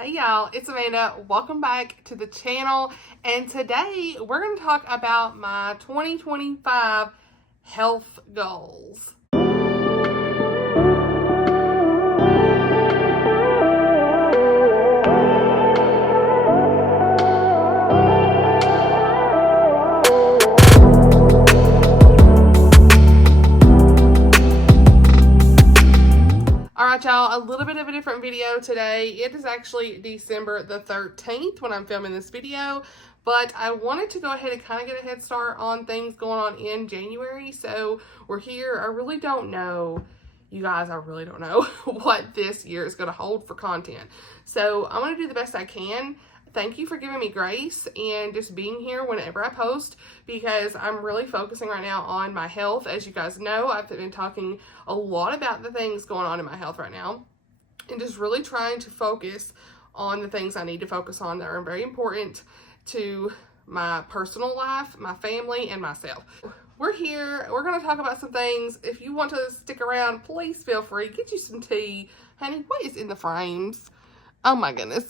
Hey y'all, it's Amanda. Welcome back to the channel. And today we're going to talk about my 2025 health goals. Alright y'all, a little bit of a different video today. It is actually December the 13th when I'm filming this video, but I wanted to go ahead and kind of get a head start on things going on in January. So we're here. I really don't know, you guys, I really don't know what this year is going to hold for content. So I'm going to do the best I can. Thank you for giving me grace and just being here whenever I post, because I'm really focusing right now on my health. As you guys know, I've been talking a lot about the things going on in my health right now and just really trying to focus on the things I need to focus on that are very important to my personal life, my family, and myself. We're here. We're going to talk about some things. If you want to stick around, please feel free. Get you some tea. Honey, what is in the frames? Oh my goodness.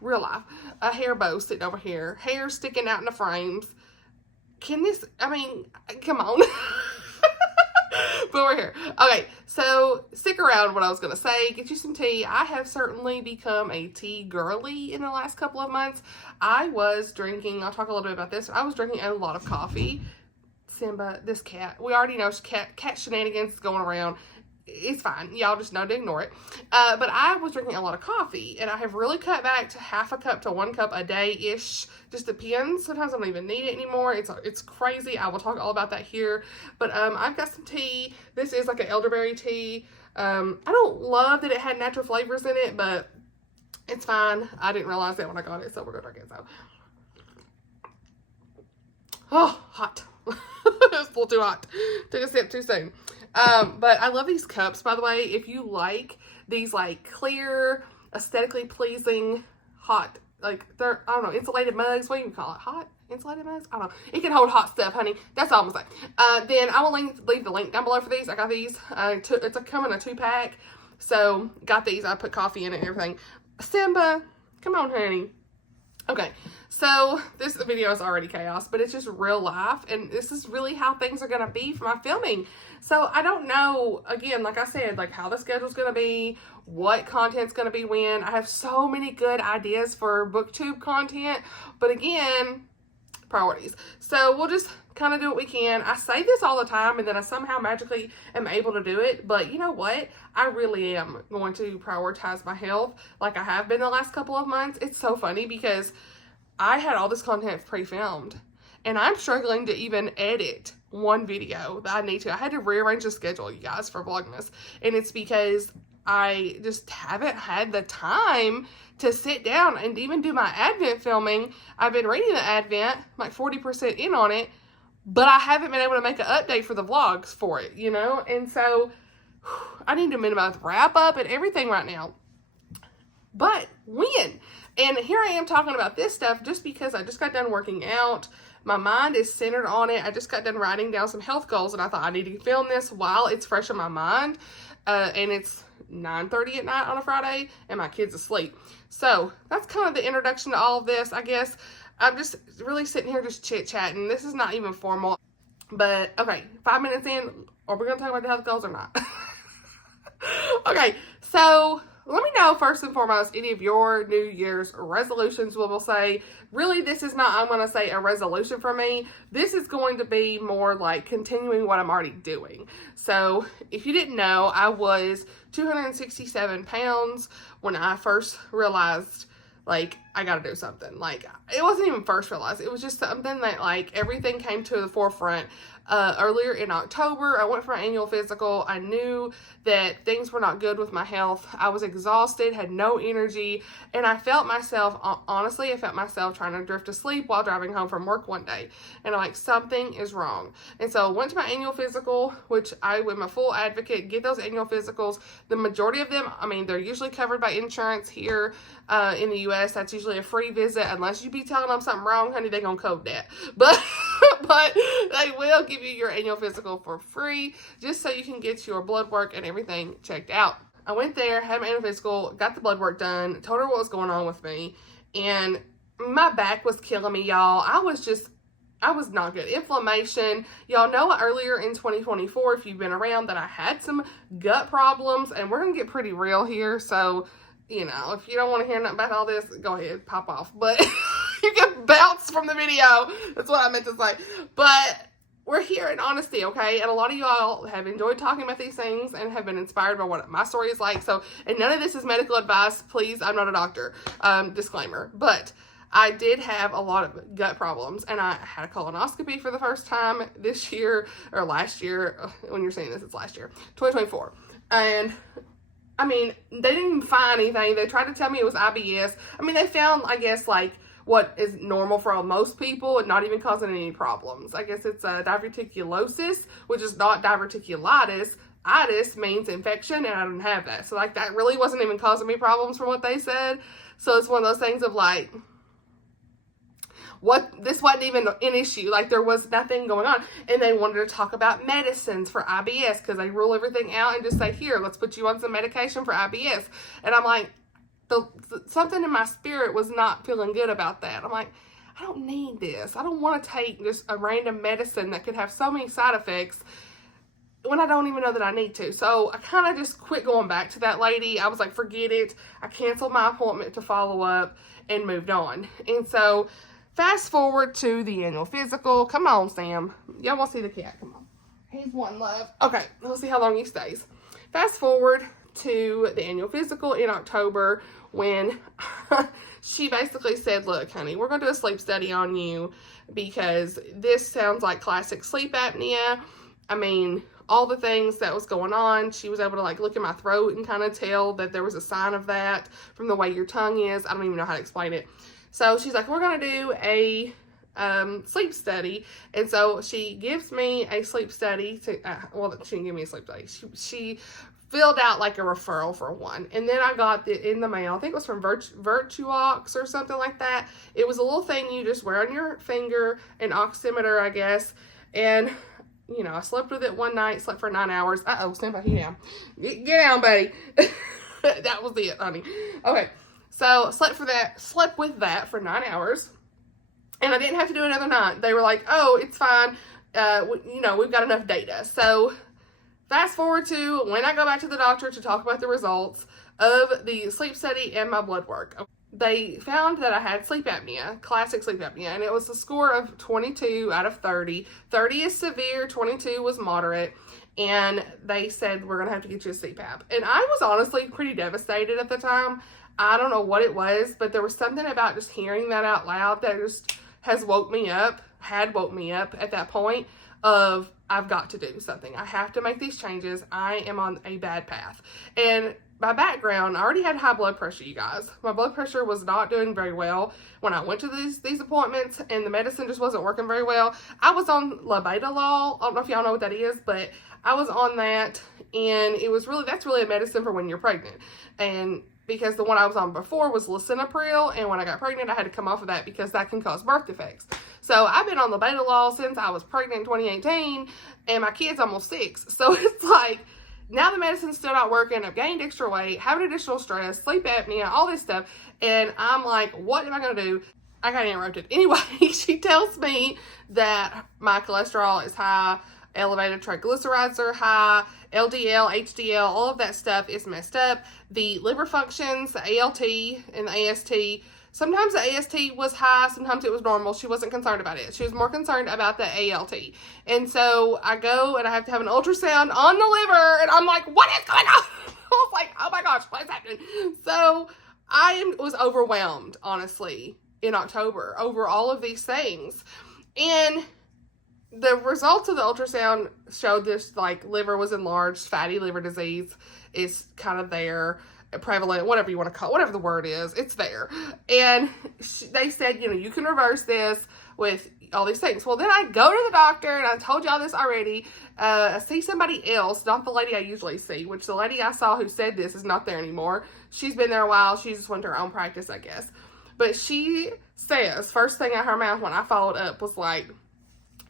Real life. A hair bow sitting over here. Hair sticking out in the frames. Can this, I mean, come on. But we're here. Okay, so stick around what I was going to say. Get you some tea. I have certainly become a tea girly in the last couple of months. I was drinking, I'll talk a little bit about this. I was drinking a lot of coffee. Simba, this cat, we already know cat shenanigans is going around. It's fine. Y'all just know to ignore it. But I was drinking a lot of coffee, and I have really cut back to half a cup to 1 cup a day-ish. Just depends. Sometimes I don't even need it anymore. It's crazy. I will talk all about that here. But I've got some tea. This is like an elderberry tea. I don't love that it had natural flavors in it, but it's fine. I didn't realize that when I got it, so we're going to drink it. So, oh, hot. It was a little too hot. Took a sip too soon. But I love these cups, by the way. If you like these like clear, aesthetically pleasing, hot, like they're, I don't know, insulated mugs. What do you call it? Hot insulated mugs? I don't know. It can hold hot stuff, honey. That's all I'm gonna say. Then I will leave the link down below for these. I got these. It's come in a 2-pack. So got these. I put coffee in it and everything. Simba, come on, honey. Okay, so this video is already chaos, but it's just real life, and this is really how things are going to be for my filming. So I don't know, again, like I said, like how the schedule's going to be, what content's going to be when. I have so many good ideas for BookTube content, but again, priorities. So we'll just kind of do what we can. I say this all the time, and then I somehow magically am able to do it, but you know what? I really am going to prioritize my health like I have been the last couple of months. It's so funny because I had all this content pre-filmed, and I'm struggling to even edit one video that I need to. I had to rearrange the schedule, you guys, for Vlogmas, and it's because I just haven't had the time to sit down and even do my Advent filming. I've been reading the Advent, like 40% in on it, but I haven't been able to make an update for the vlogs for it, you know? And so I need to minimize wrap up and everything right now. But when? And here I am talking about this stuff just because I just got done working out. My mind is centered on it. I just got done writing down some health goals, and I thought I need to film this while it's fresh in my mind. And it's 9:30 at night on a Friday, and my kid's asleep. So that's kind of the introduction to all of this, I guess. I'm just really sitting here just chit-chatting. This is not even formal. But, okay, 5 minutes in, are we going to talk about the health goals or not? Okay, so let me know first and foremost any of your New Year's resolutions. We'll say, really, this is not, I'm going to say, a resolution for me. This is going to be more like continuing what I'm already doing. So if you didn't know, I was 267 pounds when I first realized, like, I got to do something. Like, it wasn't even first realized. It was just something that, like, everything came to the forefront. Earlier in October, I went for my annual physical. I knew that things were not good with my health. I was exhausted, had no energy, and I felt myself, honestly, I felt myself trying to drift to sleep while driving home from work one day. And I'm like, something is wrong. And so I went to my annual physical, which I'm a full advocate. Get those annual physicals. The majority of them, I mean, they're usually covered by insurance here in the U.S. That's usually a free visit. Unless you be telling them something wrong, honey, they're going to code that. But they will give you your annual physical for free, just so you can get your blood work and everything checked out. I went there, had my annual physical, got the blood work done, told her what was going on with me, and my back was killing me, y'all. I was not good. Inflammation. Y'all know earlier in 2024, if you've been around, that I had some gut problems, and we're going to get pretty real here. So, you know, if you don't want to hear nothing about all this, go ahead, pop off. But you can bounce from the video. That's what I meant to say. But we're here in honesty, okay? And a lot of you all have enjoyed talking about these things and have been inspired by what my story is like. So, and none of this is medical advice. Please, I'm not a doctor. Disclaimer. But I did have a lot of gut problems, and I had a colonoscopy for the first time this year, or last year. When you're seeing this, it's last year, 2024. And I mean, they didn't even find anything. They tried to tell me it was IBS. I mean, they found, I guess, like what is normal for most people and not even causing any problems. I guess it's diverticulosis, which is not diverticulitis. Itis means infection, and I didn't have that. So, like, that really wasn't even causing me problems from what they said. So, it's one of those things of, like, this wasn't even an issue. Like, there was nothing going on. And they wanted to talk about medicines for IBS because they rule everything out and just say, here, let's put you on some medication for IBS. And I'm like, something in my spirit was not feeling good about that. I'm like, I don't need this. I don't want to take just a random medicine that could have so many side effects when I don't even know that I need to. So I kind of just quit going back to that lady. I was like, forget it. I canceled my appointment to follow up and moved on. And so fast forward to the annual physical. Come on, Sam. Y'all want to see the cat? Come on. He's one love. Okay, let's see how long he stays. Fast forward to the annual physical in October when she basically said, look, honey, we're going to do a sleep study on you because this sounds like classic sleep apnea. I mean, all the things that was going on, she was able to like look at my throat and kind of tell that there was a sign of that from the way your tongue is. I don't even know how to explain it. So she's like, we're going to do a sleep study. And so she gives me a sleep study to, well, she didn't give me a sleep study. She filled out like a referral for one. And then I got it in the mail. I think it was from Virtuox or something like that. It was a little thing you just wear on your finger, an oximeter, I guess. And, you know, I slept with it one night, slept for 9 hours. Uh-oh, stand by here down. Get down, buddy. That was it, honey. Okay. So, slept with that for 9 hours, and I didn't have to do another night. They were like, oh, it's fine, you know, we've got enough data. So, fast forward to when I go back to the doctor to talk about the results of the sleep study and my blood work. They found that I had sleep apnea, classic sleep apnea, and it was a score of 22 out of 30. 30 is severe, 22 was moderate, and they said, we're going to have to get you a CPAP. And I was honestly pretty devastated at the time. I don't know what it was, but there was something about just hearing that out loud that just had woke me up at that point of, I've got to do something. I have to make these changes. I am on a bad path. And my background, I already had high blood pressure, you guys. My blood pressure was not doing very well when I went to these appointments, and the medicine just wasn't working very well. I was on labetalol. I don't know if y'all know what that is, but I was on that, and that's really a medicine for when you're pregnant. And because the one I was on before was lisinopril, and when I got pregnant, I had to come off of that because that can cause birth defects. So I've been on labetalol since I was pregnant in 2018, and my kid's almost 6. So it's like, now the medicine's still not working. I've gained extra weight, having additional stress, sleep apnea, all this stuff. And I'm like, what am I going to do? I got interrupted. Anyway, she tells me that my cholesterol is high, elevated triglycerides are high, LDL, HDL, all of that stuff is messed up. The liver functions, the ALT and the AST, sometimes the AST was high, sometimes it was normal. She wasn't concerned about it. She was more concerned about the ALT. And so I go and I have to have an ultrasound on the liver, and I'm like, what is going on? I was like, oh my gosh, what is happening? So I was overwhelmed, honestly, in October over all of these things. And the results of the ultrasound showed this, like, liver was enlarged, fatty liver disease is kind of there, prevalent, whatever you want to call it, whatever the word is, it's there. And they said, you know, you can reverse this with all these things. Well, then I go to the doctor, and I told y'all this already, I see somebody else, not the lady I usually see, which the lady I saw who said this is not there anymore. She's been there a while. She just went to her own practice, I guess. But she says, first thing out of her mouth when I followed up was like,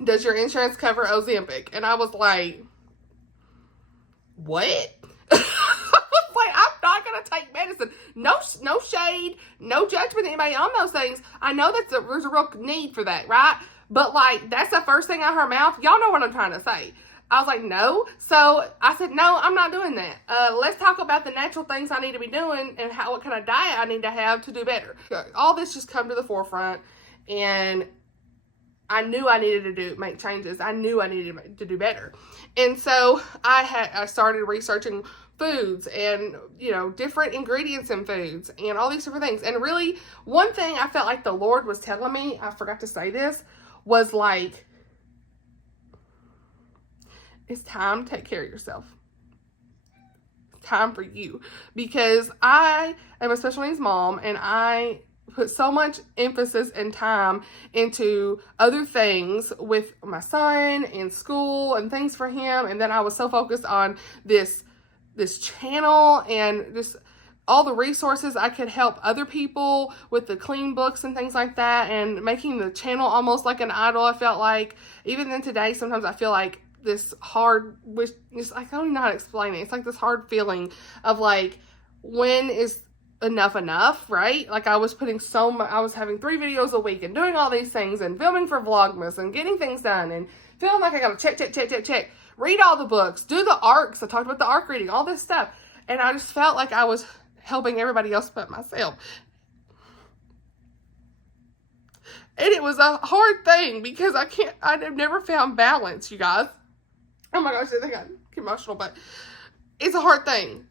does your insurance cover Ozempic? And I was like, what? I was like, to take medicine. No shade, no judgment to anybody on those things. I know there's a real need for that, right? But like, that's the first thing out of her mouth. Y'all know what I'm trying to say. I was like, no. So I said, no, I'm not doing that. Let's talk about the natural things I need to be doing and what kind of diet I need to have to do better. All this just come to the forefront, and I knew I needed to make changes. I knew I needed to do better. And so I started researching foods and, you know, different ingredients in foods and all these different things. And really, one thing I felt like the Lord was telling me, I forgot to say this, was like, it's time to take care of yourself. It's time for you. Because I am a special needs mom, and I put so much emphasis and time into other things with my son and school and things for him. And then I was so focused on this channel and just all the resources I could help other people with the clean books and things like that, and making the channel almost like an idol. I felt like, even then today, sometimes I feel like this hard, I don't even know how to explain it. It's like this hard feeling of like, when is enough, right? Like, I was putting I was having 3 videos a week and doing all these things and filming for Vlogmas and getting things done and feeling like I gotta check, read all the books, do the ARCs. I talked about the ARC reading, all this stuff. And I just felt like I was helping everybody else but myself. And it was a hard thing because I've never found balance, you guys. Oh my gosh, I think I get emotional, but it's a hard thing.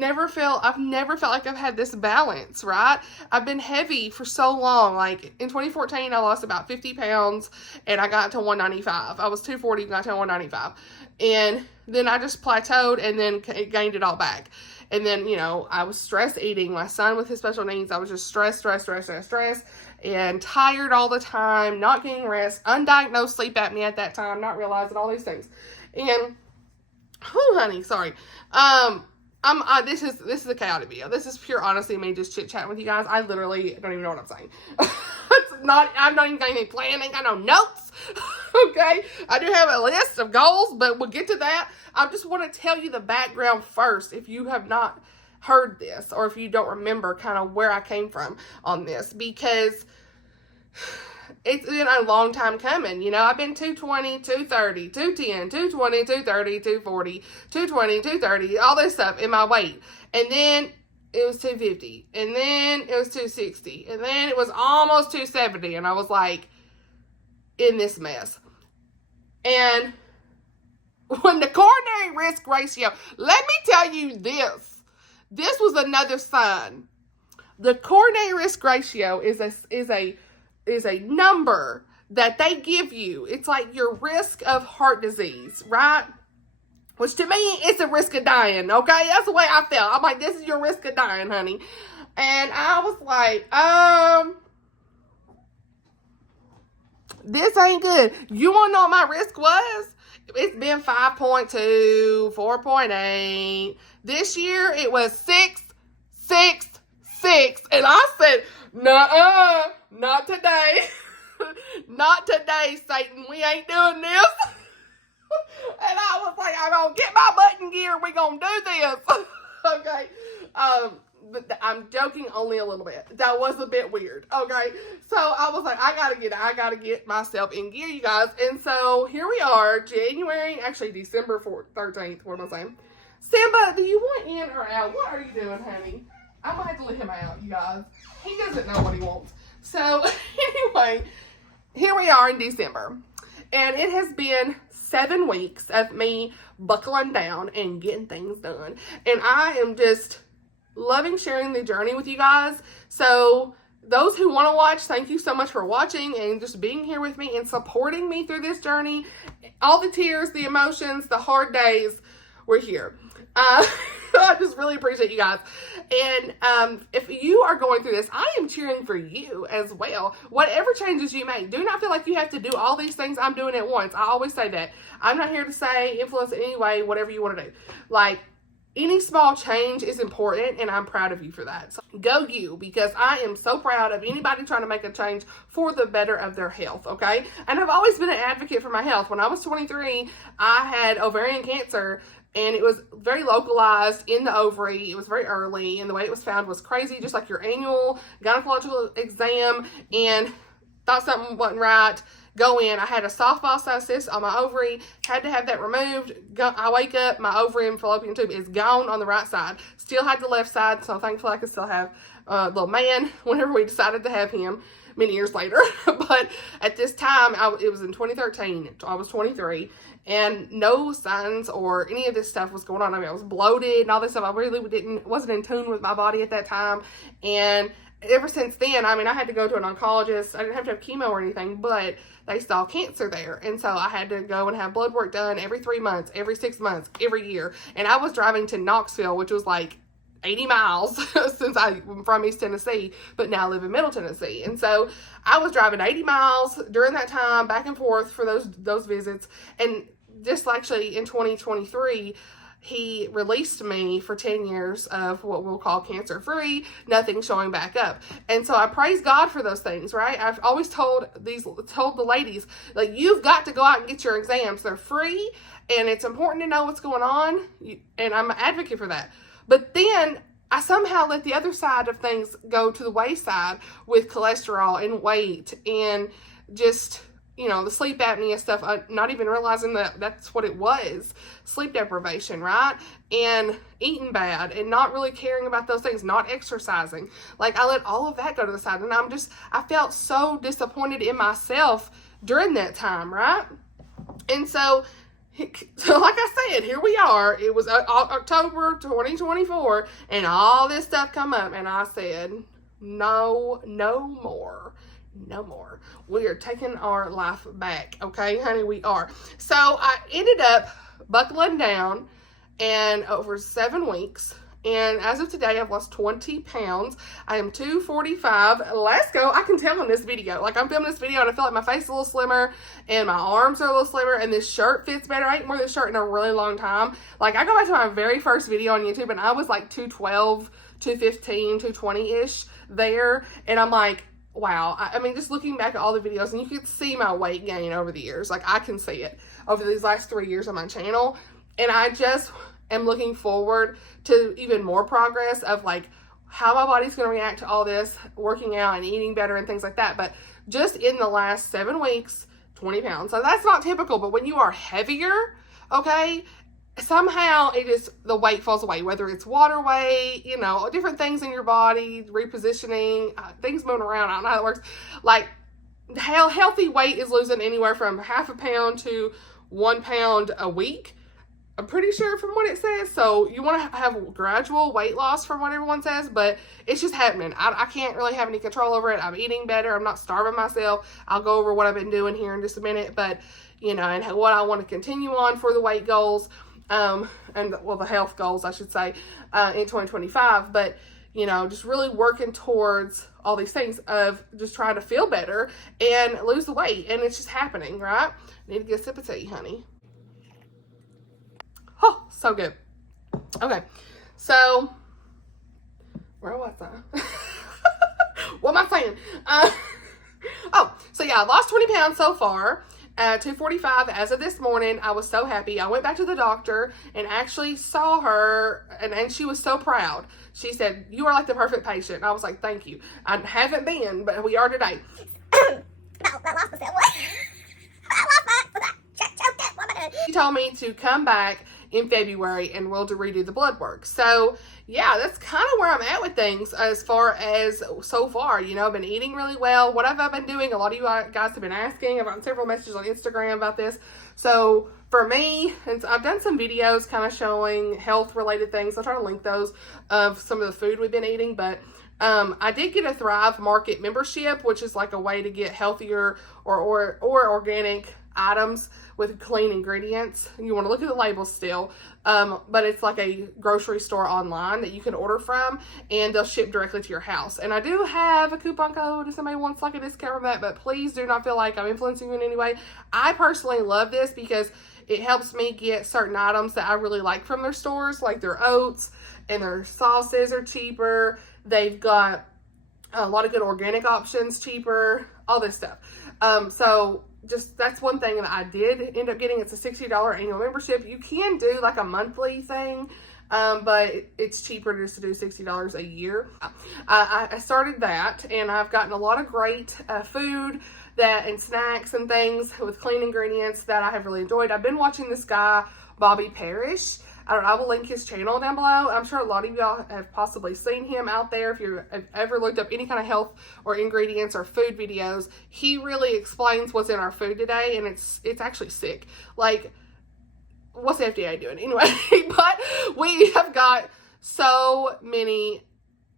I've never felt like I've had this balance, right? I've been heavy for so long. Like, in 2014, I lost about 50 pounds, and I got to 195. I was 240, got to 195. And then I just plateaued and then gained it all back. And then, you know, I was stress eating. My son with his special needs, I was just stressed, and tired all the time, not getting rest, undiagnosed sleep apnea at that time, not realizing all these things. And, honey, sorry. This is a chaotic video. This is pure honesty, me just chit-chatting with you guys. I literally don't even know what I'm saying. I'm not even got any planning. I know notes. Okay? I do have a list of goals, but we'll get to that. I just want to tell you the background first, if you have not heard this, or if you don't remember kind of where I came from on this, because it's been a long time coming. You know, I've been 220, 230, 210, 220, 230, 240, 220, 230, all this stuff in my weight. And then it was 250. And then it was 260. And then it was almost 270. And I was like, in this mess. And when the coronary risk ratio, let me tell you this. This was another sign. The coronary risk ratio is a number that they give you. It's like your risk of heart disease, right? Which to me, it's a risk of dying, okay? That's the way I felt. I'm like, this is your risk of dying, honey. And I was like, this ain't good. You want to know what my risk was? It's been 5.2, 4.8. This year, it was 6, 6, 6. And I said, nuh-uh, not today. Not today, Satan. We ain't doing this. And I was like, I'm going to get my butt in gear. We're going to do this. Okay. But I'm joking only a little bit. That was a bit weird. Okay. So I was like, I gotta get myself in gear, you guys. And so here we are, December 13th. What am I saying? Simba, do you want in or out? What are you doing, honey? I'm gonna have to let him out, you guys. He doesn't know what he wants. So anyway, here we are in December. And it has been 7 weeks of me buckling down and getting things done. And I am just loving sharing the journey with you guys. So those who want to watch, thank you so much for watching and just being here with me and supporting me through this journey. All the tears, the emotions, the hard days, we're here. I just really appreciate you guys. And if you are going through this, I am cheering for you as well. Whatever changes you make, do not feel like you have to do all these things I'm doing at once. I always say that. I'm not here to say influence in any way, whatever you want to do. Like, any small change is important, and I'm proud of you for that. So go you, because I am so proud of anybody trying to make a change for the better of their health, okay? And I've always been an advocate for my health. When I was 23, I had ovarian cancer, and it was very localized in the ovary. It was very early, and the way it was found was crazy, just like your annual gynecological exam, and thought something wasn't right. Go in. I had a softball size cyst on my ovary, had to have that removed. I wake up, my ovary and fallopian tube is gone on the right side. Still had the left side, so thankfully I could still have little man whenever we decided to have him many years later. But at this time, it was in 2013. I was 23, and no signs or any of this stuff was going on. I mean, I was bloated and all this stuff. I really wasn't in tune with my body at that time, and ever since then, I mean, I had to go to an oncologist. I didn't have to have chemo or anything, but they saw cancer there. And so I had to go and have blood work done every 3 months, every 6 months, every year. And I was driving to Knoxville, which was like 80 miles since I'm from East Tennessee, but now I live in Middle Tennessee. And so I was driving 80 miles during that time, back and forth for those visits. And just actually in 2023, he released me for 10 years of what we'll call cancer-free, nothing showing back up. And so I praise God for those things, right? I've always told the ladies, like, you've got to go out and get your exams. They're free, and it's important to know what's going on, and I'm an advocate for that. But then I somehow let the other side of things go to the wayside with cholesterol and weight and just, you know, the sleep apnea stuff, not even realizing that that's what it was. Sleep deprivation, right? And eating bad and not really caring about those things, not exercising. Like, I let all of that go to the side. And I felt so disappointed in myself during that time, right? And so like I said, here we are. It was October 2024, and all this stuff come up. And I said, no more. No more. We are taking our life back. Okay, honey, we are. So I ended up buckling down and over 7 weeks. And as of today, I've lost 20 pounds. I am 245. Let's go. I can tell in this video. Like, I'm filming this video and I feel like my face is a little slimmer and my arms are a little slimmer and this shirt fits better. I ain't worn this shirt in a really long time. Like, I go back to my very first video on YouTube and I was like 212, 215, 220-ish there. And I'm like, wow. I mean, just looking back at all the videos, and you can see my weight gain over the years. Like, I can see it over these last 3 years on my channel. And I just am looking forward to even more progress of, like, how my body's going to react to all this, working out and eating better and things like that. But just in the last 7 weeks, 20 pounds. So that's not typical, but when you are heavier, okay, somehow the weight falls away, whether it's water weight, you know, different things in your body, repositioning, things moving around. I don't know how it works. Like, healthy weight is losing anywhere from half a pound to 1 pound a week. I'm pretty sure from what it says. So you want to have gradual weight loss from what everyone says, but it's just happening. I can't really have any control over it. I'm eating better. I'm not starving myself. I'll go over what I've been doing here in just a minute, but, you know, and what I want to continue on for the weight goals. And well, the health goals, I should say, in 2025, but, you know, just really working towards all these things of just trying to feel better and lose the weight. And it's just happening, right? Need to get a sip of tea, honey. Oh, so good. Okay. So, where was I? What am I saying? So yeah, I lost 20 pounds so far. 245 as of this morning. I was so happy. I went back to the doctor and actually saw her, and she was so proud. She said, "You are like the perfect patient." And I was like, "Thank you." I haven't been, but we are today. She told me to come back in February and we'll redo the blood work. So yeah, that's kind of where I'm at with things as far as so far. You know, I've been eating really well. What have I been doing? A lot of you guys have been asking. I've gotten several messages on Instagram about this. So for me, and I've done some videos kind of showing health related things. I'll try to link those of some of the food we've been eating, but I did get a Thrive Market membership, which is like a way to get healthier or organic items with clean ingredients. You want to look at the labels still, but it's like a grocery store online that you can order from, and they'll ship directly to your house. And I do have a coupon code if somebody wants like a discount from that, but please do not feel like I'm influencing you in any way. I personally love this because it helps me get certain items that I really like from their stores, like their oats and their sauces are cheaper. They've got a lot of good organic options, cheaper, all this stuff. So just that's one thing that I did end up getting. It's a $60 annual membership. You can do like a monthly thing, but it's cheaper just to do $60 a year. I started that, and I've gotten a lot of great food and snacks and things with clean ingredients that I have really enjoyed. I've been watching this guy, Bobby Parrish. I will link his channel down below. I'm sure a lot of y'all have possibly seen him out there. If you've ever looked up any kind of health or ingredients or food videos, he really explains what's in our food today, and it's actually sick. Like, what's the FDA doing anyway? But we have got so many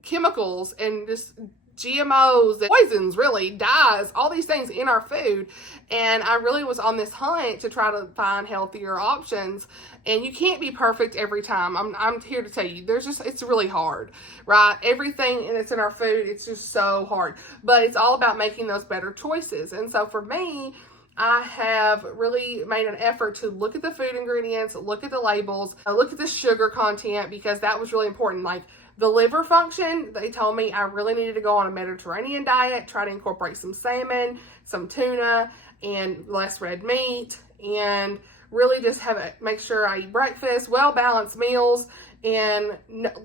chemicals and just GMOs and poisons, really, dyes, all these things in our food. And I really was on this hunt to try to find healthier options. And you can't be perfect every time. I'm here to tell you, it's really hard, right? Everything that's in our food, it's just so hard. But it's all about making those better choices. And so for me, I have really made an effort to look at the food ingredients, look at the labels, look at the sugar content, because that was really important. Like, the liver function, they told me I really needed to go on a Mediterranean diet, try to incorporate some salmon, some tuna, and less red meat, and really just make sure I eat breakfast, well-balanced meals, and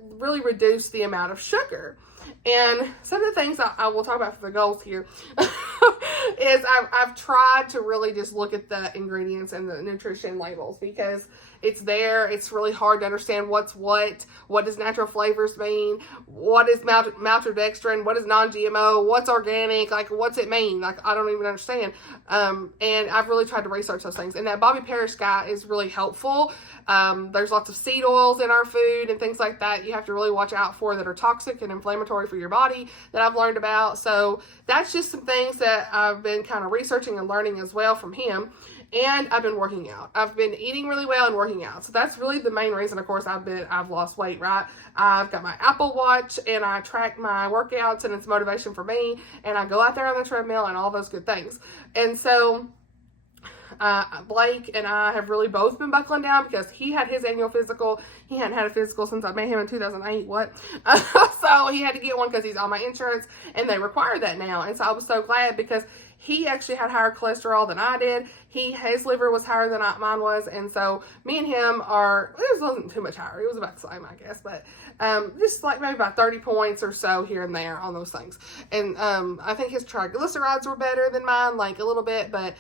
really reduce the amount of sugar. And some of the things I will talk about for the goals here is I've tried to really just look at the ingredients and the nutrition labels, because it's there. It's really hard to understand what's what does natural flavors mean, what is maltodextrin, what is non-GMO, what's organic, like what's it mean? Like, I don't even understand. And I've really tried to research those things. And that Bobby Parrish guy is really helpful. There's lots of seed oils in our food and things like that you have to really watch out for that are toxic and inflammatory for your body that I've learned about. So that's just some things that I've been kind of researching and learning as well from him. And I've been working out. I've been eating really well and working out. So that's really the main reason, of course, I've lost weight, right? I've got my Apple Watch, and I track my workouts, and it's motivation for me. And I go out there on the treadmill and all those good things. And so Blake and I have really both been buckling down, because he had his annual physical. He hadn't had a physical since I met him in 2008. So he had to get one because he's on my insurance, and they require that now. And so I was so glad, because he actually had higher cholesterol than I did. His liver was higher than mine was. And so me and him it wasn't too much higher. It was about the same, I guess. But just like maybe about 30 points or so here and there on those things. And I think his triglycerides were better than mine, like a little bit. But,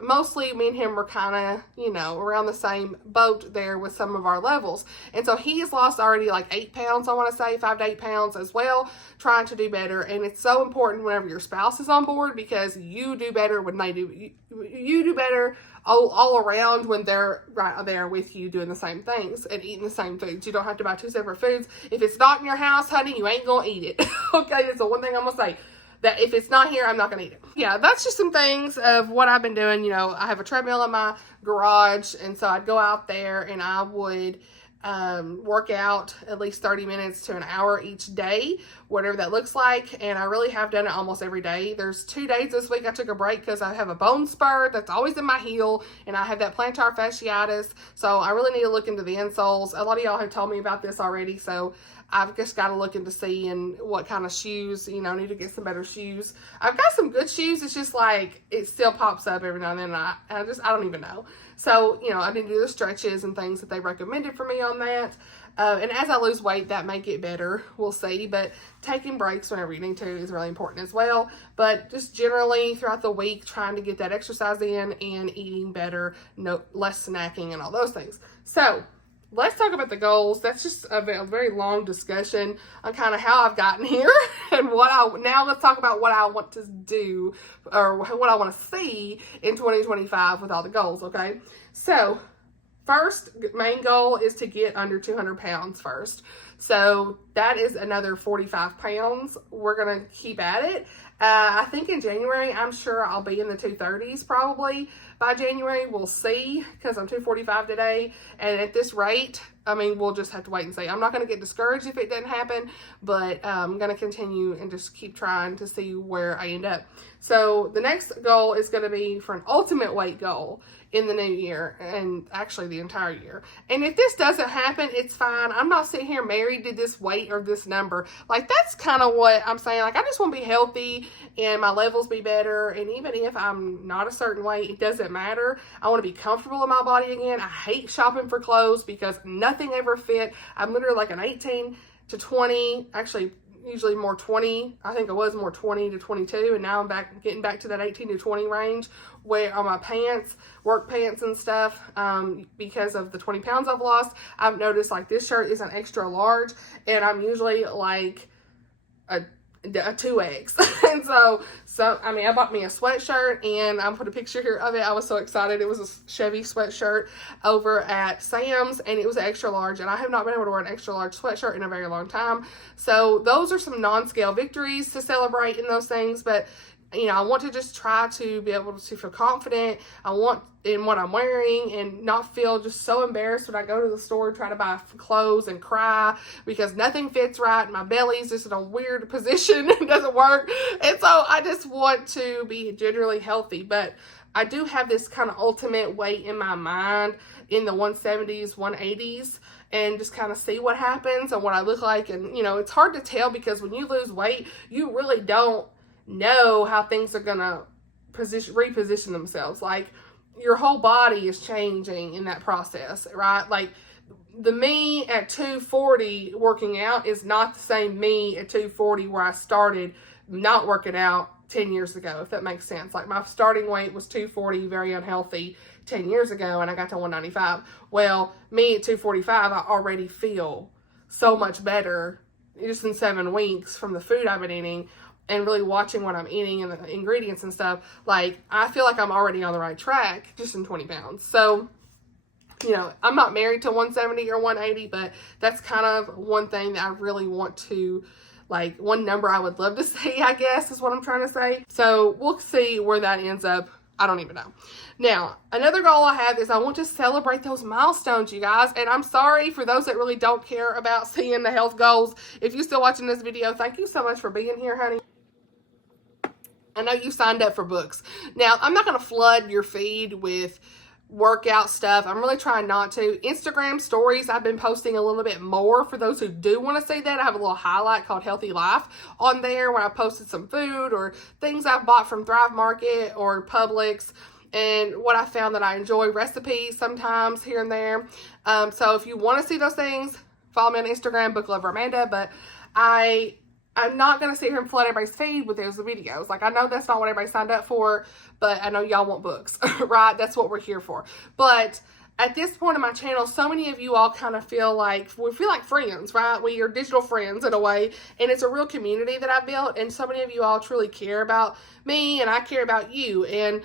mostly me and him were kind of, around the same boat there with some of our levels. And so he has lost already like 8 pounds, I want to say, 5 to 8 pounds as well, trying to do better. And it's so important whenever your spouse is on board, because you do better when they do. You do better all around when they're right there with you doing the same things and eating the same foods. You don't have to buy 2 separate foods. If it's not in your house, honey, you ain't gonna eat it. Okay, that's the one thing I'm gonna say. That if it's not here, I'm not gonna eat it. Yeah, that's just some things of what I've been doing. I have a treadmill in my garage, and so I'd go out there and I would work out at least 30 minutes to an hour each day, whatever that looks like. And I really have done it almost every day. There's 2 days this week I took a break because I have a bone spur that's always in my heel, and I have that plantar fasciitis. So I really need to look into the insoles. A lot of y'all have told me about this already, so I've just got to look into seeing what kind of shoes, I need to get some better shoes. I've got some good shoes. It's just like, it still pops up every now and then. I don't even know. So, I need to do the stretches and things that they recommended for me on that. And as I lose weight, that may get better. We'll see. But taking breaks whenever you need to is really important as well. But just generally throughout the week, trying to get that exercise in and eating better, less snacking and all those things. So let's talk about the goals. That's just a very long discussion on kind of how I've gotten here and now let's talk about what I want to do, or what I want to see in 2025 with all the goals, okay? So first main goal is to get under 200 pounds first. So that is another 45 pounds. We're going to keep at it. I think in January, I'm sure I'll be in the 230s probably. By January, we'll see, because I'm 245 today. And at this rate, we'll just have to wait and see. I'm not going to get discouraged if it doesn't happen, but I'm going to continue and just keep trying to see where I end up. So the next goal is going to be for an ultimate weight goal in the new year, and actually the entire year. And if this doesn't happen, it's fine. I'm not sitting here married to this weight or this number. Like, that's kind of what I'm saying. Like, I just want to be healthy and my levels be better. And even if I'm not a certain weight, it doesn't matter. I want to be comfortable in my body again. I hate shopping for clothes because nothing ever fit. I'm literally like an 18 to 20, actually usually more 20. I think it was more 20 to 22, and now I'm getting back to that 18 to 20 range where on my pants, work pants and stuff, because of the 20 pounds I've lost. I've noticed like this shirt is an extra large, and I'm usually like a 2X. And so I mean, I bought me a sweatshirt, and I'm put a picture here of it. I was so excited. It was a Chevy sweatshirt over at Sam's, and it was extra large, and I have not been able to wear an extra large sweatshirt in a very long time. So those are some non-scale victories to celebrate in those things. But you know, I want to just try to be able to feel confident. I want in what I'm wearing and not feel just so embarrassed when I go to the store, try to buy clothes and cry because nothing fits right. My belly's just in a weird position. It doesn't work. And so I just want to be generally healthy. But I do have this kind of ultimate weight in my mind in the 170s, 180s, and just kind of see what happens and what I look like. And, you know, it's hard to tell because when you lose weight, you really don't know how things are gonna reposition themselves. Like your whole body is changing in that process, right? Like the me at 240 working out is not the same me at 240 where I started not working out 10 years ago, if that makes sense. Like my starting weight was 240, very unhealthy 10 years ago, and I got to 195. Well, me at 245, I already feel so much better just in 7 weeks from the food I've been eating and really watching what I'm eating and the ingredients and stuff. Like, I feel like I'm already on the right track just in 20 pounds. So, you know, I'm not married to 170 or 180, but that's kind of one thing that I really want to, like, one number I would love to see, I guess, is what I'm trying to say. So we'll see where that ends up. I don't even know. Now, another goal I have is I want to celebrate those milestones, you guys. And I'm sorry for those that really don't care about seeing the health goals. If you're still watching this video, thank you so much for being here, honey. I know you signed up for books. Now, I'm not going to flood your feed with workout stuff. I'm really trying not to. Instagram stories, I've been posting a little bit more for those who do want to see that. I have a little highlight called Healthy Life on there where I posted some food or things I've bought from Thrive Market or Publix and what I found that I enjoy, recipes sometimes here and there. So if you want to see those things, follow me on Instagram, Book Lover Amanda. But I'm not going to sit here and flood everybody's feed with those videos. Like, I know that's not what everybody signed up for, but I know y'all want books, right? That's what we're here for. But at this point in my channel, so many of you all kind of feel like, we feel like friends, right? We are digital friends in a way, and it's a real community that I built, and so many of you all truly care about me, and I care about you. And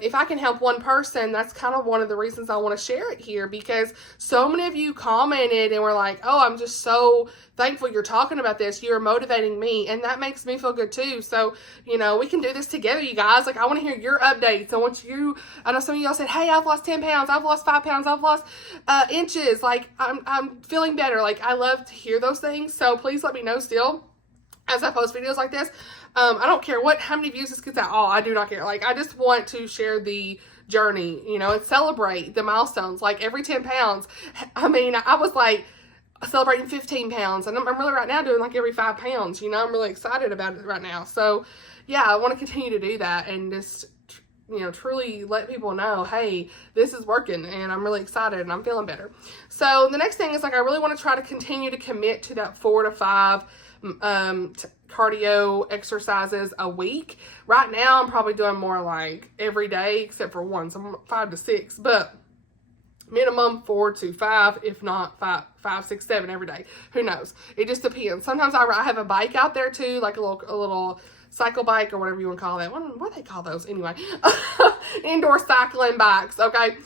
if I can help one person, that's kind of one of the reasons I want to share it here, because so many of you commented and were like, oh, I'm just so thankful you're talking about this. You're motivating me, and that makes me feel good too. So, you know, we can do this together, you guys. Like, I want to hear your updates. I know some of y'all said, hey, I've lost 10 pounds. I've lost 5 pounds. I've lost inches. Like, I'm feeling better. Like, I love to hear those things. So please let me know still as I post videos like this. I don't care how many views this gets out. Oh, I do not care. Like, I just want to share the journey, you know, and celebrate the milestones. Like, every 10 pounds, I mean, I was like celebrating 15 pounds, and I'm really right now doing like every 5 pounds, you know. I'm really excited about it right now. So yeah, I want to continue to do that and just, you know, truly let people know, hey, this is working, and I'm really excited and I'm feeling better. So the next thing is, like, I really want to try to continue to commit to that 4 to 5 cardio exercises a week. Right now I'm probably doing more like every day except for one, so I'm 5 to 6, but minimum 4 to 5, if not 5, 6, 7 every day. Who knows? It just depends. Sometimes I have a bike out there too, like a little cycle bike or whatever you want to call that. What do they call those anyway? Indoor cycling bikes. Okay.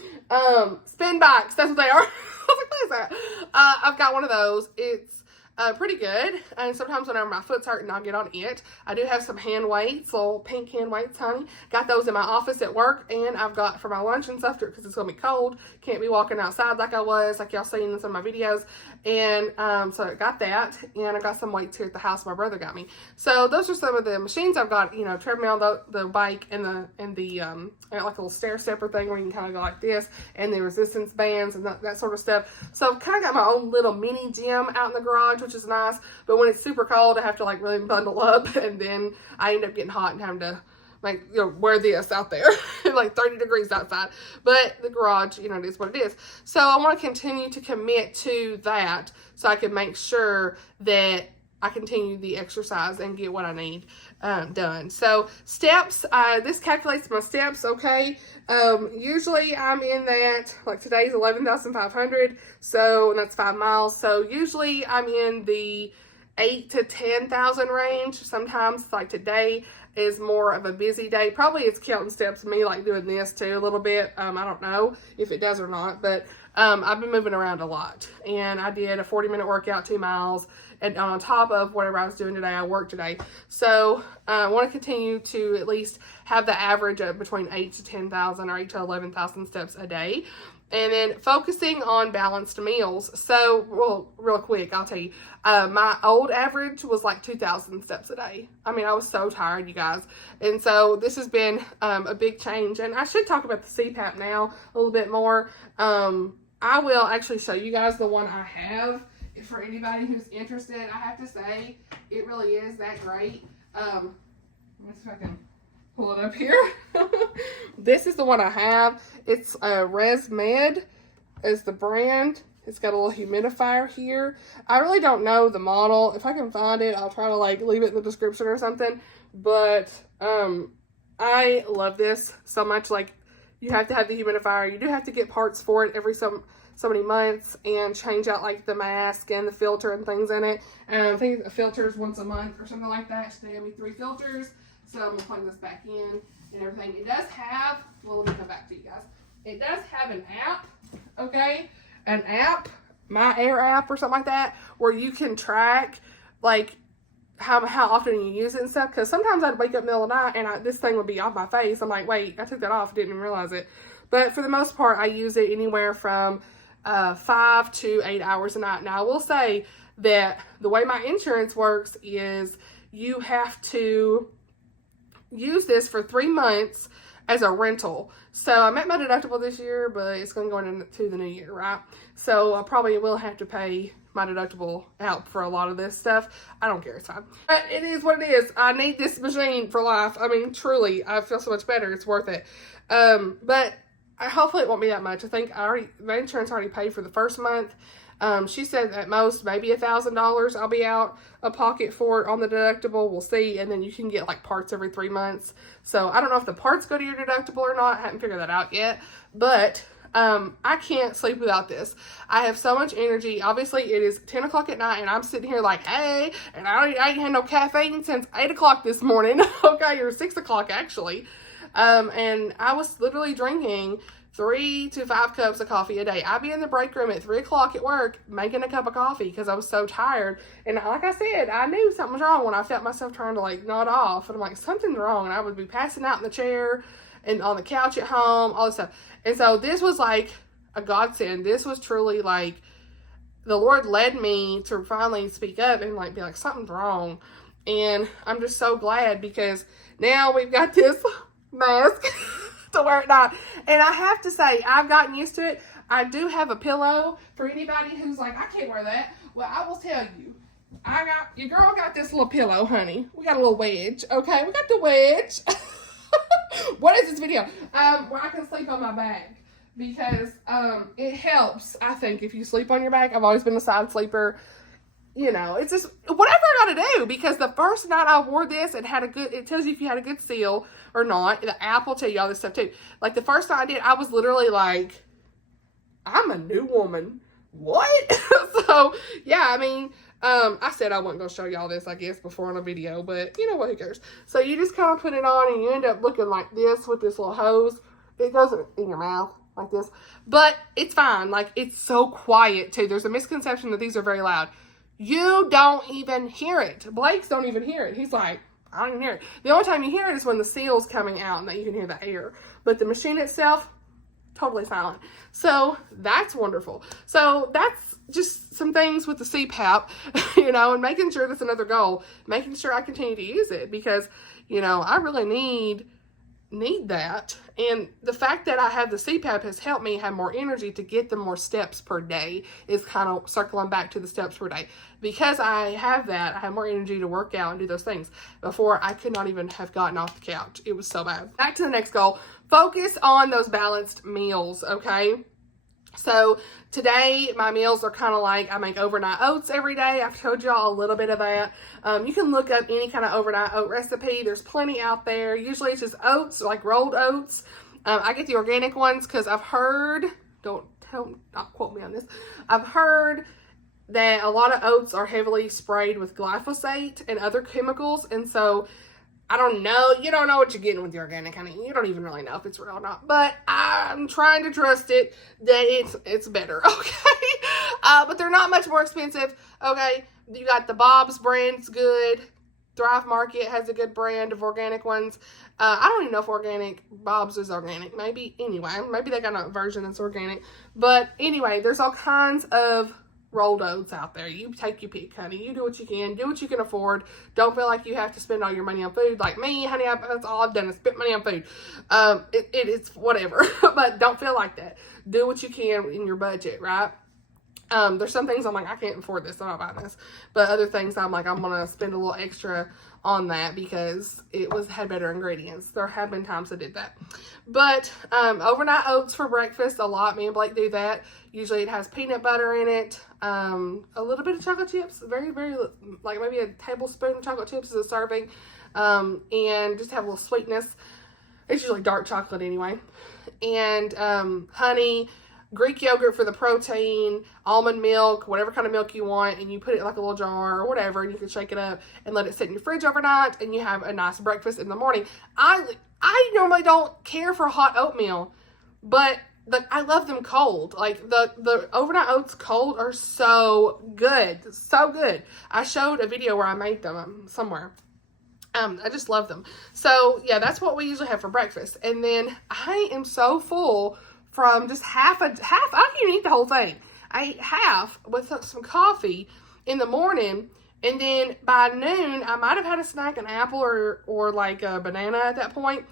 Spin bikes. That's what they are. I was like, what is that? I've got one of those. It's pretty good, and sometimes whenever my foot's hurting, I'll get on it. I do have some hand weights, little pink hand weights, honey. Got those in my office at work, and I've got for my lunch and stuff, because it's gonna be cold. Can't be walking outside like I was, like y'all seen in some of my videos. And so I got that, and I got some weights here at the house my brother got me. So those are some of the machines I've got. You know, treadmill, the bike, and the I got like a little stair stepper thing where you can kind of go like this, and the resistance bands and that sort of stuff. So I've kind of got my own little mini gym out in the garage which is nice. But when it's super cold, I have to like really bundle up, and then I end up getting hot and having to like, you know, wear this out there. Like 30 degrees outside. But the garage, you know, it is what it is. So I want to continue to commit to that so I can make sure that I continue the exercise and get what I need done. So steps, this calculates my steps, okay? Usually I'm in that, like today's 11,500, so and that's 5 miles. So usually I'm in the 8 to 10,000 range. Sometimes, like today is more of a busy day. Probably it's counting steps, me like doing this too a little bit. I don't know if it does or not, but I've been moving around a lot, and I did a 40-minute workout, 2 miles, and on top of whatever I was doing today, I worked today. So I want to continue to at least have the average of between 8 to 10,000 or 8 to 11,000 steps a day. And then focusing on balanced meals. So, well, real quick, I'll tell you, my old average was like 2,000 steps a day. I mean, I was so tired, you guys. And so this has been a big change. And I should talk about the CPAP now a little bit more. I will actually show you guys the one I have. For anybody who's interested, I have to say, it really is that great. Let me see if I can pull it up here. This is the one I have. It's ResMed is the brand. It's got a little humidifier here. I really don't know the model. If I can find it, I'll try to like leave it in the description or something. But I love this so much. Like, you have to have the humidifier. You do have to get parts for it every so many months and change out like the mask and the filter and things in it. And I think the filters once a month or something like that. So they gave me 3 filters. So I'm gonna plug this back in and everything. It does have, well, let me come back to you guys. It does have an app, okay? An app, My Air app or something like that, where you can track like how often you use it and stuff. Because sometimes I'd wake up in the middle of the night and this thing would be off my face. I'm like, wait, I took that off. Didn't even realize it. But for the most part, I use it anywhere from 5 to 8 hours a night. Now, I will say that the way my insurance works is you have to use this for 3 months as a rental. So I met my deductible this year, but it's going to go into the new year, right? So I probably will have to pay my deductible out for a lot of this stuff. I don't care, it's fine. But it is what it is. I need this machine for life. I mean, truly, I feel so much better. It's worth it. But hopefully it won't be that much. I think my insurance already paid for the first month. She said at most maybe $1,000 I'll be out of pocket for it on the deductible. We'll see. And then you can get like parts every 3 months. So I don't know if the parts go to your deductible or not. I haven't figured that out yet. But I can't sleep without this. I have so much energy. Obviously it is 10 o'clock at night and I'm sitting here like, hey, and I ain't had no caffeine since 8 o'clock this morning. Okay, or 6 o'clock actually. And I was literally drinking 3 to 5 cups of coffee a day. I'd be in the break room at 3 o'clock at work making a cup of coffee because I was so tired. And like I said, I knew something was wrong when I felt myself trying to like nod off. And I'm like, something's wrong. And I would be passing out in the chair and on the couch at home, all this stuff. And so this was like a godsend. This was truly like the Lord led me to finally speak up and like be like, something's wrong. And I'm just so glad because now we've got this mask to wear at night. And I have to say, I've gotten used to it. I do have a pillow for anybody who's like, I can't wear that. Well, I will tell you, your girl got this little pillow, honey. We got a little wedge, okay? We got the wedge. What is this video? Where I can sleep on my back because it helps, I think, if you sleep on your back. I've always been a side sleeper. You know, it's just whatever I gotta do because the first night I wore this, it tells you if you had a good seal or not. The app will tell you all this stuff too. Like the first time I did, I was literally like, I'm a new woman. What? So yeah, I mean, I said I wasn't gonna show y'all this, I guess, before on a video, but you know what, who cares? So you just kind of put it on and you end up looking like this with this little hose. It goes in your mouth like this, but it's fine. Like it's so quiet too. There's a misconception that these are very loud. You don't even hear it. Blake's don't even hear it. He's like, I don't even hear it. The only time you hear it is when the seal's coming out and that you can hear the air. But the machine itself, totally silent. So that's wonderful. So that's just some things with the CPAP, you know, and making sure that's another goal. Making sure I continue to use it because, you know, I really need need that. And the fact that I have the CPAP has helped me have more energy to get the more steps per day, is kind of circling back to the steps per day. Because I have that, I have more energy to work out and do those things. Before, I could not even have gotten off the couch. It was so bad. Back to the next goal. Focus on those balanced meals, okay? So today my meals are kind of like, I make overnight oats every day. I've told y'all a little bit of that. You can look up any kind of overnight oat recipe. There's plenty out there. Usually it's just oats, like rolled oats. I get the organic ones because I've heard, don't quote me on this. I've heard that a lot of oats are heavily sprayed with glyphosate and other chemicals. And so I don't know. You don't know what you're getting with the organic, honey. You don't even really know if it's real or not. But I'm trying to trust it that it's better, okay? But they're not much more expensive, okay? You got the Bob's brand. It's good. Thrive Market has a good brand of organic ones. I don't even know if organic Bob's is organic. Maybe, anyway. Maybe they got a version that's organic. But anyway, there's all kinds of rolled oats out there. You take your pick, honey. You do what you can afford. Don't feel like you have to spend all your money on food like me, honey. That's all I've done is spent money on food. It's whatever. But don't feel like that. Do what you can in your budget, right? There's some things I'm like, I can't afford this, I'm not buying this. But other things I'm like, I'm gonna spend a little extra on that because it had better ingredients. There have been times I did that. But overnight oats for breakfast, a lot. Me and Blake do that. Usually it has peanut butter in it, a little bit of chocolate chips, very, very, like maybe a tablespoon of chocolate chips is a serving, and just have a little sweetness. It's usually dark chocolate anyway. And honey, Greek yogurt for the protein, almond milk, whatever kind of milk you want, and you put it in like a little jar or whatever, and you can shake it up and let it sit in your fridge overnight, and you have a nice breakfast in the morning. I normally don't care for hot oatmeal, but I love them cold. Like the overnight oats cold are so good, so good. I showed a video where I made them somewhere. I just love them. So yeah, that's what we usually have for breakfast, and then I am so full from just half. I can't even eat the whole thing. I ate half with some coffee in the morning, and then by noon I might have had a snack, an apple or like a banana at that point.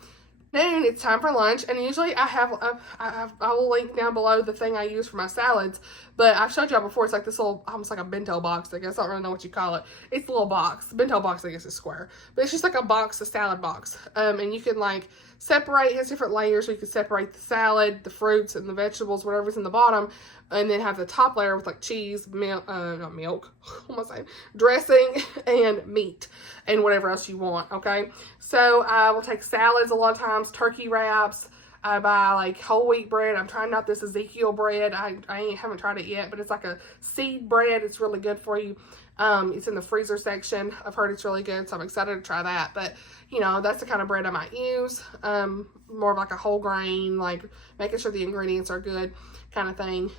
Noon, it's time for lunch, and usually I will link down below the thing I use for my salads, but I've showed y'all before. It's like this little, almost like a bento box, I guess. I don't really know what you call it. It's a little box. Bento box, I guess, is square, but it's just like a box, a salad box, and you can like separate. It has different layers, so you can separate the salad, the fruits, and the vegetables, whatever's in the bottom, and then have the top layer with like cheese, milk, not milk, what am I saying? Dressing and meat and whatever else you want, okay? So I will take salads a lot of times, turkey wraps. I buy like whole wheat bread. I'm trying out this Ezekiel bread. I haven't tried it yet, but it's like a seed bread. It's really good for you. It's in the freezer section. I've heard it's really good, so I'm excited to try that. But, you know, that's the kind of bread I might use. More of like a whole grain, like making sure the ingredients are good kind of thing.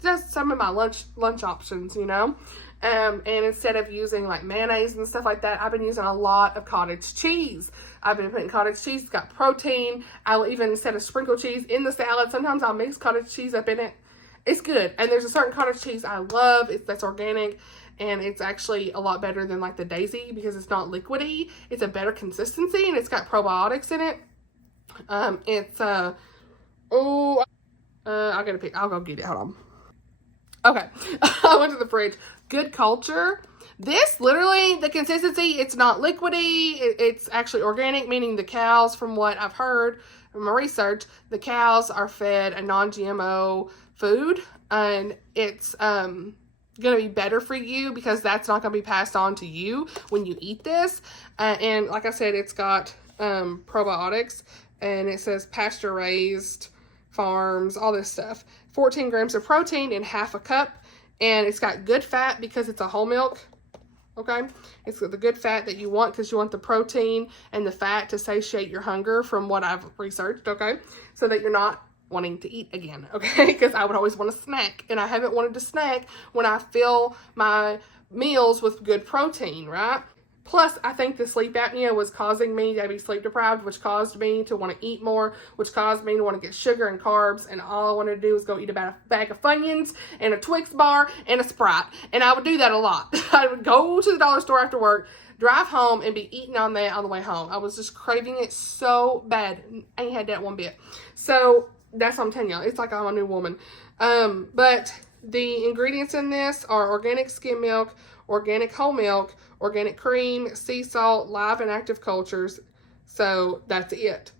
That's some of my lunch options, you know. And instead of using like mayonnaise and stuff like that, I've been using a lot of cottage cheese. I've been putting cottage cheese. It's got protein. I will even, instead of sprinkle cheese in the salad, sometimes I'll mix cottage cheese up in it. It's good. And there's a certain cottage cheese I love. That's organic. And it's actually a lot better than like the Daisy because it's not liquidy. It's a better consistency and it's got probiotics in it. I'll get a pic. I'll go get it. Hold on. Okay. I went to the fridge. Good Culture. This literally, the consistency, it's not liquidy. It's actually organic, meaning the cows, from what I've heard from my research, the cows are fed a non-GMO food, and it's going to be better for you because that's not going to be passed on to you when you eat this. And like I said, it's got probiotics, and it says pasture raised farms, all this stuff. 14 grams of protein in half a cup, and it's got good fat because it's a whole milk. Okay, it's got the good fat that you want because you want the protein and the fat to satiate your hunger, from what I've researched. Okay, so that you're not wanting to eat again. Okay, because I would always want to snack, and I haven't wanted to snack when I fill my meals with good protein, right? Plus, I think the sleep apnea was causing me to be sleep deprived, which caused me to want to eat more, which caused me to want to get sugar and carbs, and all I wanted to do was go eat a bag of Funyuns and a Twix bar and a Sprite, and I would do that a lot. I would go to the dollar store after work, drive home and be eating on that on the way home. I was just craving it so bad. I ain't had that one bit. So that's what I'm telling y'all. It's like I'm a new woman. But the ingredients in this are organic skim milk, organic whole milk, organic cream, sea salt, live and active cultures. So that's it.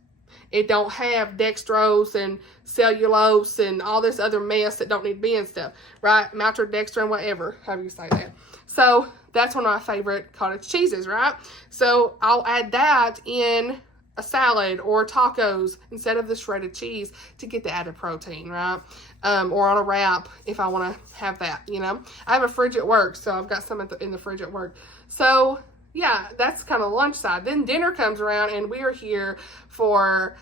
It don't have dextrose and cellulose and all this other mess that don't need to be in stuff, right? Maltodextrin, whatever, however you say that. So that's one of my favorite cottage cheeses, right? So I'll add that in a salad or tacos instead of the shredded cheese to get the added protein, right? Or on a wrap if I want to have that, you know. I have a fridge at work, so I've got some in the fridge at work. So yeah, that's kind of lunch side. Then dinner comes around and we are here for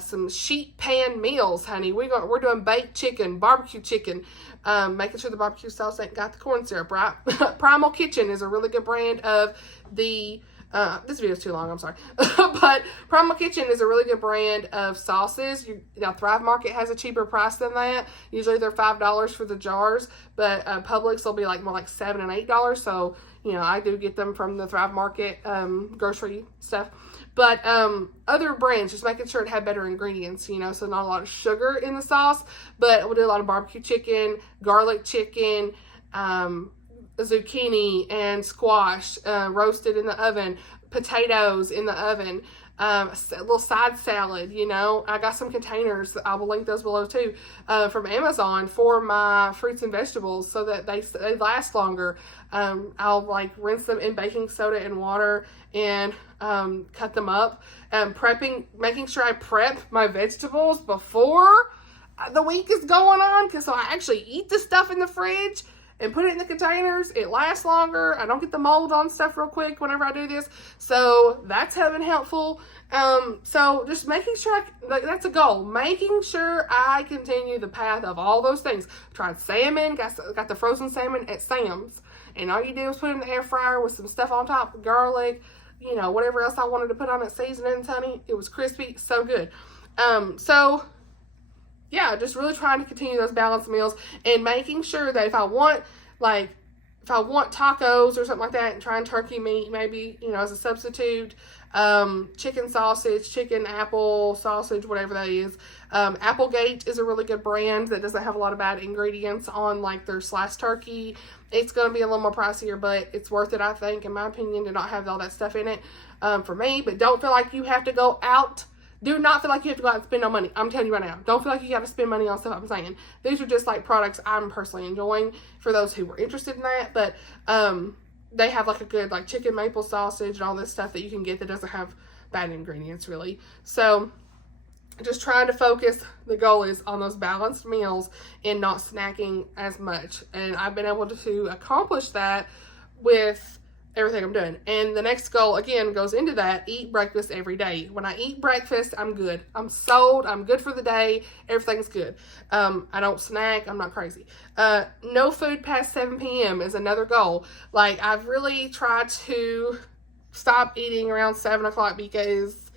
some sheet pan meals, honey. We're doing baked chicken, barbecue chicken, making sure the barbecue sauce ain't got the corn syrup, right? Primal Kitchen is a really good brand of the this video is too long, I'm sorry. But Primal Kitchen is a really good brand of sauces. Now, Thrive Market has a cheaper price than that. Usually they're $5 for the jars, but Publix will be like more like $7 and $8. So, you know, I do get them from the Thrive Market grocery stuff. But other brands, just making sure it had better ingredients, you know, so not a lot of sugar in the sauce. But we'll do a lot of barbecue chicken, garlic chicken, zucchini and squash roasted in the oven, potatoes in the oven, a little side salad, you know. I got some containers, I will link those below too, from Amazon for my fruits and vegetables so that they last longer. I'll like rinse them in baking soda and water and cut them up. Making sure I prep my vegetables before the week is going on, because so I actually eat the stuff in the fridge and put it in the containers. It lasts longer. I don't get the mold on stuff real quick whenever I do this. So that's been helpful. So just making sure, that's a goal. Making sure I continue the path of all those things. Tried salmon, got the frozen salmon at Sam's. And all you do is put it in the air fryer with some stuff on top, garlic, you know, whatever else I wanted to put on it, seasonings, honey. It was crispy, so good. So yeah, just really trying to continue those balanced meals and making sure that if I want tacos or something like that, and trying turkey meat maybe, you know, as a substitute, chicken sausage, chicken apple sausage, whatever that is. Applegate is a really good brand that doesn't have a lot of bad ingredients on like their sliced turkey. It's going to be a little more pricier, but it's worth it, I think, in my opinion, to not have all that stuff in it for me. But don't feel like you have to go out. Do not feel like you have to go out and spend no money. I'm telling you right now. Don't feel like you got to spend money on stuff I'm saying. These are just like products I'm personally enjoying for those who were interested in that. But they have like a good like chicken maple sausage and all this stuff that you can get that doesn't have bad ingredients really. So just trying to focus, the goal is on those balanced meals and not snacking as much. And I've been able to accomplish that with everything I'm doing. And the next goal again goes into that: eat breakfast every day. When I eat breakfast, I'm good. I'm sold. I'm good for the day. Everything's good. I don't snack. I'm not crazy. No food past 7 p.m. is another goal. Like, I've really tried to stop eating around 7 o'clock because,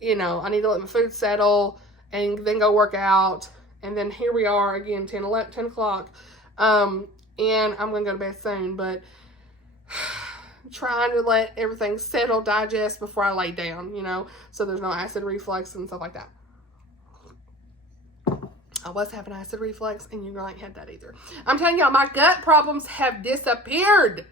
you know, I need to let my food settle and then go work out. And then here we are again, 10 o'clock. And I'm going to go to bed soon, but trying to let everything settle, digest before I lay down, you know, so there's no acid reflux and stuff like that. I was having acid reflux, and you ain't had that either. I'm telling y'all, my gut problems have disappeared.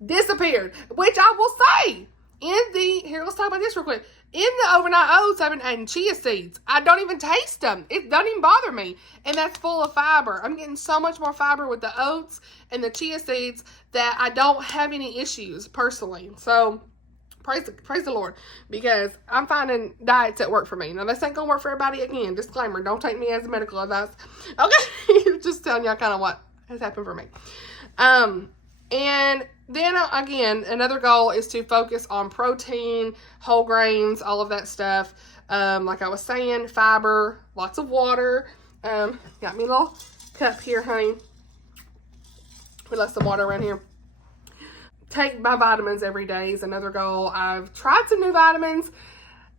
Which I will say, here, let's talk about this real quick. In the overnight oats, I've been adding chia seeds. I don't even taste them. It doesn't even bother me. And that's full of fiber. I'm getting so much more fiber with the oats and the chia seeds that I don't have any issues personally. So praise the Lord, because I'm finding diets that work for me. Now, this ain't gonna work for everybody. Again, disclaimer, don't take me as a medical advice. Okay, just telling y'all kind of what has happened for me. And then again, another goal is to focus on protein, whole grains, all of that stuff. Like I was saying, fiber, lots of water. Got me a little cup here, honey. We left some water around here. Take my vitamins every day is another goal. I've tried some new vitamins.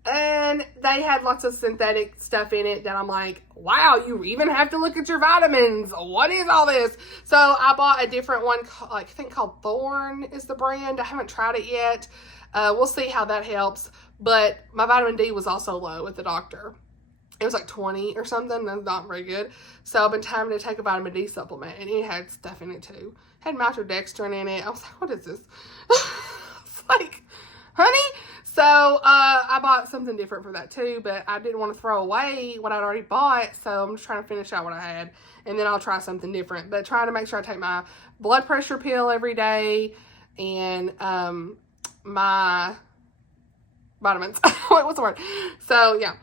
And they had lots of synthetic stuff in it that I'm like, wow, you even have to look at your vitamins. What is all this? So I bought a different one, I think called Thorn is the brand. I haven't tried it yet. We'll see how that helps. But my vitamin D was also low with the doctor. It was like 20 or something. That's not very good. So I've been having to take a vitamin D supplement. And it had stuff in it too. It had maltodextrin in it. I was like, what is this? It's like, honey? So I bought something different for that too. But I didn't want to throw away what I'd already bought. So I'm just trying to finish out what I had. And then I'll try something different. But trying to make sure I take my blood pressure pill every day. And my vitamins. What's the word? So yeah.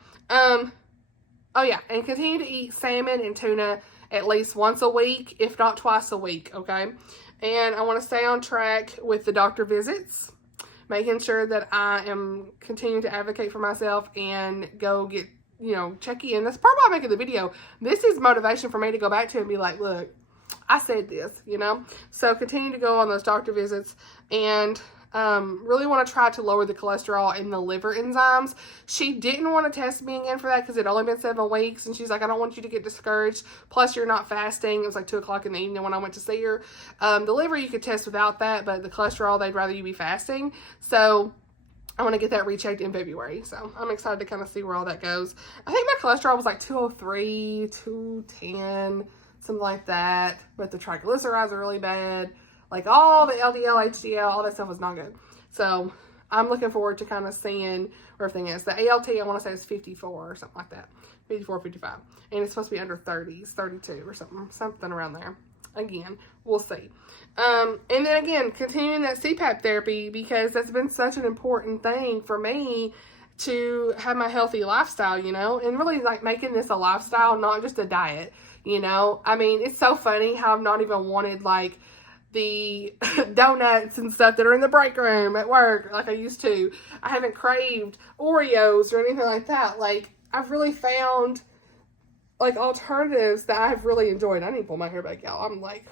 Oh yeah, and continue to eat salmon and tuna at least once a week, if not twice a week, okay? And I want to stay on track with the doctor visits, making sure that I am continuing to advocate for myself and go get, check in. That's part why I'm making the video. This is motivation for me to go back to and be like, look, I said this, So continue to go on those doctor visits and really want to try to lower the cholesterol and the liver enzymes. She didn't want to test me again for that because it only been 7 weeks. And she's like, I don't want you to get discouraged. Plus, you're not fasting. It was like 2 o'clock in the evening when I went to see her. The liver you could test without that, but the cholesterol, they'd rather you be fasting. So I want to get that rechecked in February. So I'm excited to kind of see where all that goes. I think my cholesterol was like 203, 210, something like that. But the triglycerides are really bad. Like all the LDL, HDL, all that stuff was not good. So I'm looking forward to kind of seeing where everything is. The ALT, I want to say is 54 or something like that. 54, 55. And it's supposed to be under 30s, 32 or something around there. Again, we'll see. And then again, continuing that CPAP therapy because that's been such an important thing for me to have my healthy lifestyle, and really like making this a lifestyle, not just a diet, I mean, it's so funny how I've not even wanted like the donuts and stuff that are in the break room at work like I used to. I haven't craved Oreos or anything like that. Like, I've really found like alternatives that I've really enjoyed. I need to pull my hair back, y'all. I'm like,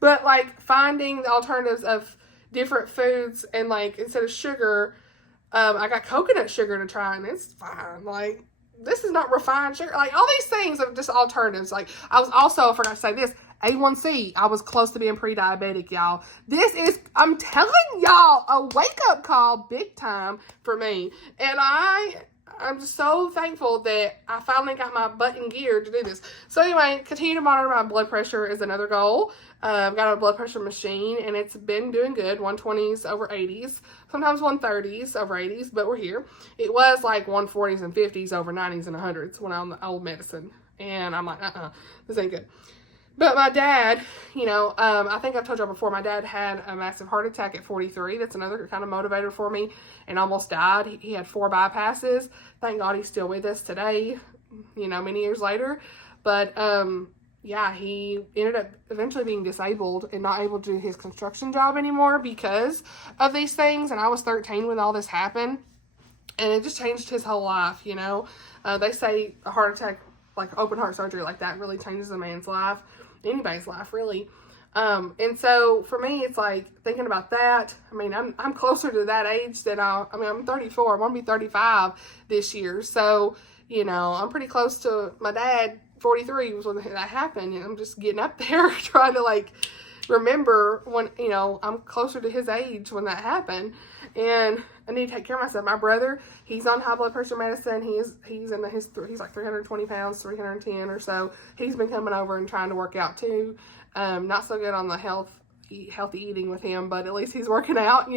but like finding the alternatives of different foods and like instead of sugar, I got coconut sugar to try and it's fine. Like, this is not refined sugar. Like, all these things are just alternatives. Like, I was also, I forgot to say this, A1C. I was close to being pre-diabetic, y'all. This is, I'm telling y'all, a wake-up call big time for me. And I'm just so thankful that I finally got my butt in gear to do this. So anyway, continue to monitor my blood pressure is another goal. I've got a blood pressure machine, and it's been doing good. 120s over 80s. Sometimes 130s over 80s, but we're here. It was like 140s and 50s over 90s and 100s when I'm on the old medicine. And I'm like, this ain't good. But my dad, I think I've told y'all before, my dad had a massive heart attack at 43. That's another kind of motivator for me, and almost died. He had 4 bypasses. Thank God he's still with us today, many years later. But, yeah, he ended up eventually being disabled and not able to do his construction job anymore because of these things. And I was 13 when all this happened, and it just changed his whole life, They say a heart attack, like open heart surgery like that, really changes a man's life. Anybody's life, really. And so for me, it's like thinking about that. I mean, I'm closer to that age than I'm 34. I'm going to be 35 this year. So, I'm pretty close to my dad. 43 was when that happened. And I'm just getting up there trying to like remember when, I'm closer to his age when that happened. And I need to take care of myself. My brother, he's on high blood pressure medicine. He's like 320 pounds, 310 or so. He's been coming over and trying to work out too. Not so good on the healthy eating with him, but at least he's working out,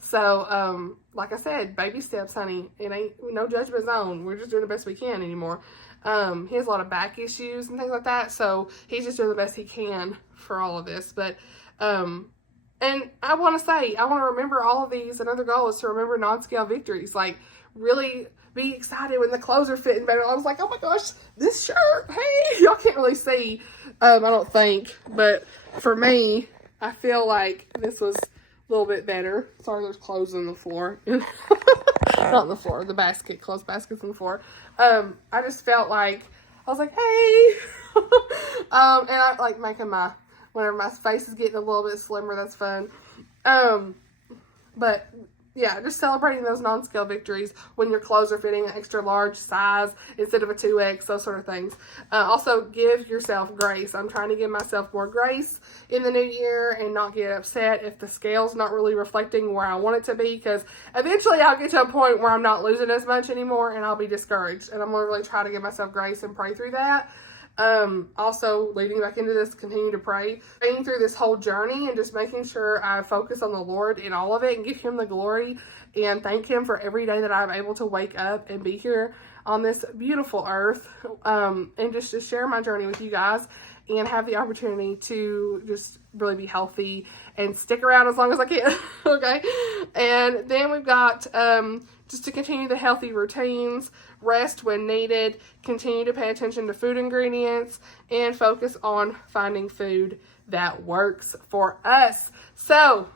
So, like I said, baby steps, honey. It ain't no judgment zone. We're just doing the best we can anymore. He has a lot of back issues and things like that. So he's just doing the best he can for all of this. But, and I want to remember all of these. Another goal is to remember non-scale victories. Like, really be excited when the clothes are fitting better. I was like, oh my gosh, this shirt, hey, y'all can't really see, I don't think. But for me, I feel like this was a little bit better. Sorry, there's clothes on the floor. Not on the floor, the basket, clothes baskets on the floor. I just felt like, I was like, hey. And I like making whenever my face is getting a little bit slimmer, that's fun. But yeah, just celebrating those non-scale victories when your clothes are fitting an extra large size instead of a 2X, those sort of things. Also, give yourself grace. I'm trying to give myself more grace in the new year and not get upset if the scale's not really reflecting where I want it to be, because eventually I'll get to a point where I'm not losing as much anymore and I'll be discouraged. And I'm going to really try to give myself grace and pray through that. Also leading back into this, continue to pray, praying through this whole journey and just making sure I focus on the Lord in all of it and give him the glory and thank him for every day that I'm able to wake up and be here on this beautiful earth, and just to share my journey with you guys and have the opportunity to just really be healthy and stick around as long as I can. Okay. And then we've got, just to continue the healthy routines, rest when needed, continue to pay attention to food ingredients, and focus on finding food that works for us. So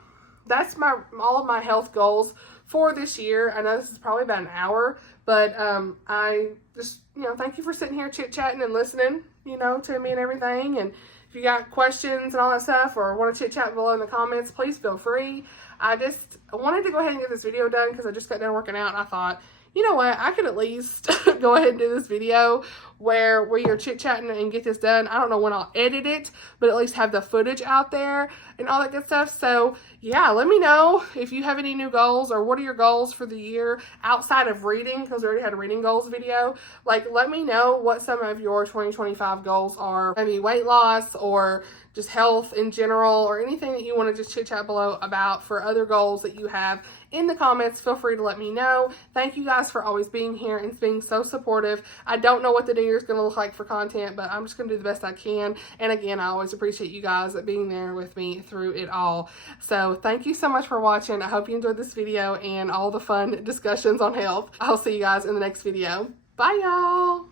that's all of my health goals for this year. I know this is probably about an hour, but I just, thank you for sitting here chit-chatting and listening, to me and everything. And if you got questions and all that stuff or want to chit-chat below in the comments, please feel free. I wanted to go ahead and get this video done because I just got done working out and I thought, you know what, I could at least go ahead and do this video where we are chit-chatting and get this done. I don't know when I'll edit it, but at least have the footage out there and all that good stuff. So yeah, let me know if you have any new goals or what are your goals for the year outside of reading, because we already had a reading goals video. Like, let me know what some of your 2025 goals are. Maybe weight loss or just health in general, or anything that you want to just chit chat below about for other goals that you have in the comments. Feel free to let me know. Thank you guys for always being here and being so supportive. I don't know what the new year is going to look like for content, but I'm just going to do the best I can. And again, I always appreciate you guys being there with me through it all. So thank you so much for watching. I hope you enjoyed this video and all the fun discussions on health. I'll see you guys in the next video. Bye, y'all.